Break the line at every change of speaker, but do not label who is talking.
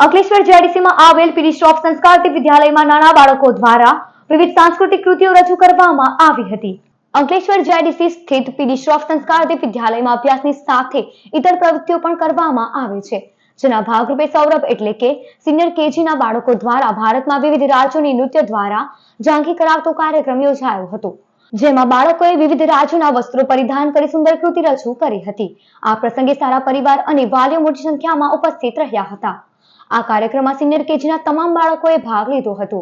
અંકલેશ્વર જેડીસીમાં આવેલ પિરિસ્ટોફ સંસ્કારતી વિદ્યાલયમાં નાના બાળકો દ્વારા વિવિધ સાંસ્કૃતિક કૃતિઓ રજૂ કરવામાં આવી હતી. અંકલેશ્વર જેડીસી સ્થિત પિરિસ્ટોફ સંસ્કારતી વિદ્યાલયમાં અભ્યાસની સાથે ઇતર પ્રવૃત્તિઓ પણ કરવામાં આવે છે. જેના ભાગરૂપે સૌરભ એટલે કે સિનિયર કેજીના બાળકો દ્વારા ભારતમાં વિવિધ રાજ્યોની નૃત્ય દ્વારા ઝાંખી કરાવતો કાર્યક્રમ યોજાયો હતો. જેમાં બાળકોએ વિવિધ રાજ્યોના વસ્ત્રો પરિધાન કરી સુંદર કૃતિ રજૂ કરી હતી. આ પ્રસંગે સારા પરિવાર અને વાલીઓ મોટી સંખ્યામાં ઉપસ્થિત રહ્યા હતા. આ કાર્યક્રમમાં સિનિયર કેજીના તમામ બાળકોએ ભાગ લીધો હતો.